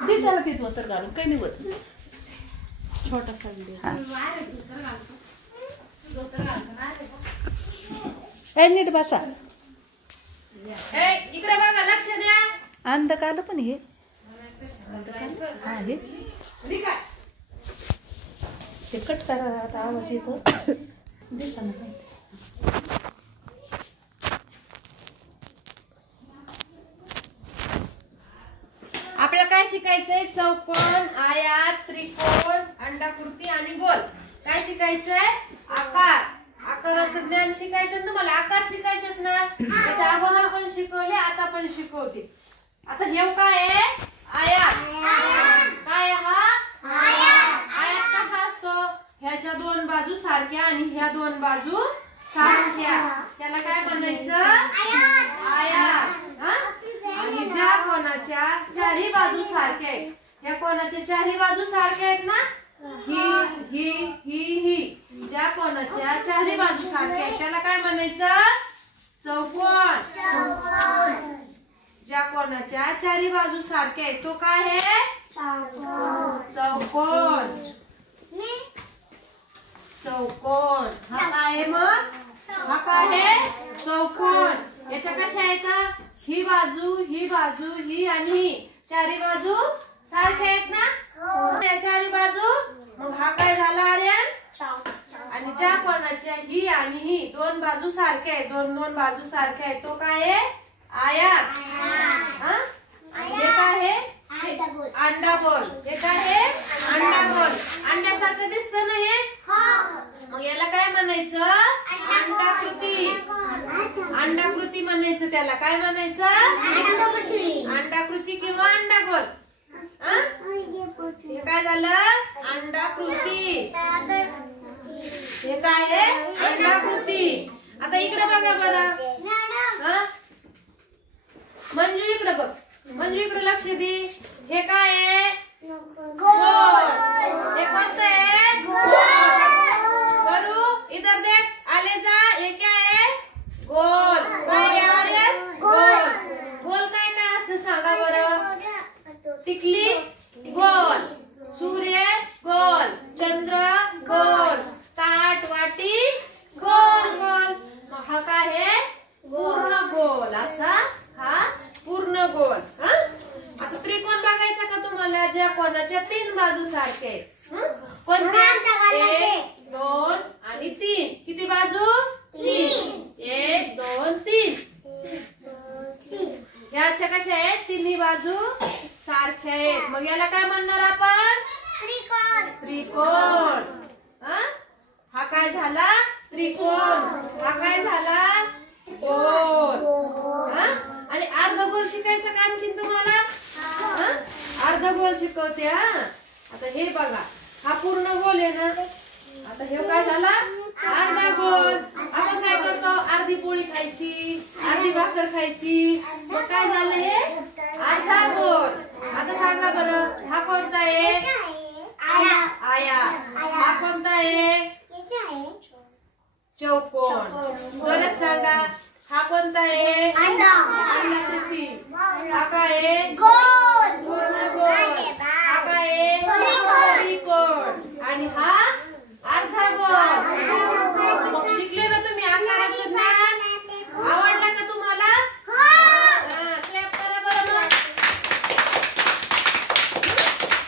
दे त्याला ते धोतर घालून काही नाही होत. छोटासा व्हिडिओ. ए नीट बसा. इकडे बघा, लक्ष द्या. अंधकाल पण हे आहे ते कट करा. आता आवाज येतो दिसा ना. आपल्याला काय शिकायचंय? चौकोन, आयत, त्रिकोण, अंडाकृती आणि गोल. काय शिकायचंय? आकार. आकाराचं ज्ञान शिकायचं तुम्हाला. आकार शिकायचेत ना, त्याच्या अगोदर पण शिकवले, आता पण शिकवते. आता हे काय आहे? आयत. काय हा? आयत कसा असतो? ह्याच्या दोन बाजू सारख्या आणि ह्या दोन बाजू सारख्या, त्याला काय म्हणायचं? आयत. आणि ज्या कोणाच्या चारही बाजू सारख्या आहेत, ह्या कोणाच्या चारही बाजू सारख्या आहेत ना, ही ज्या कोणाच्या चारही बाजू सारख्या आहेत त्याला काय म्हणायचं? चौकोन. ज्या कोणाच्या चारही बाजू सारख्या आहेत तो काय आहे? चौकोन. चौकोन हा काय आहे मग? हा काय आहे? चौकोन. याच्या कशा आहेत? ही बाजू, ही बाजू, ही आणि ही चारही बाजू सारख्या आहेत ना, या चारही बाजू. मग हा काय झाला आर्यन? आणि ज्या कोणाच्या ही आणि ही दोन बाजू सारख्या आहेत, दोन बाजू सारख्या आहेत तो काय आहे? आयत. हे काय आहे? अंडागोल. हे काय आहे? अंडागोल. अंड्यासारखं दिसतं ना हे? मग याला काय म्हणायचं? अंडाकृती. अंडाकृती म्हणायचं त्याला. काय म्हणायचं? अंडाकृती किंवा अंडागोल. हे काय झालं? अंडाकृती. हे काय आहे? अंडाकृती. आता इकडे बघा बरं. मंजू इकडे बघ. मंजू इकडे लक्ष दे. हे काय आहे? गोल. हे कोणतं आहे? करू इधर देख. आले जा. हे काय आहे? गोल. काय आहे? गोल. गोल काय काय असतं सांगा बरं? टिकली गोल, सूर्य गोल, चंद्र गोल, ताट वाटी गोल गोल. हा काय आहे? पूर्ण गोल. असा हा पूर्ण गोल. आता त्रिकोण बघायचा का तुम्हाला? ज्या कोणाच्या तीन बाजू सारखे आहेत. कोणत्या? 1 2 आणि 3. किती बाजू? 3. 1 2 3. ह्याच्या कशा आहेत? तिन्ही बाजू सारख्या आहेत. मग याला काय म्हणणार आपण? त्रिकोण. हा काय झाला? त्रिकोण. हा काय झाला? गोल. आणि अर्धगोल शिकायचं का आणखीन तुम्हाला? अर्धगोल शिकवते. आता हे बघा, हा पूर्ण गोल आहे ना. आता हे काय झाला? अर्धा गोल. आपण काय करतो? अर्धी पोळी खायची, अर्धी भाकर खायची. मग काय झालं हे? अर्धा गोल.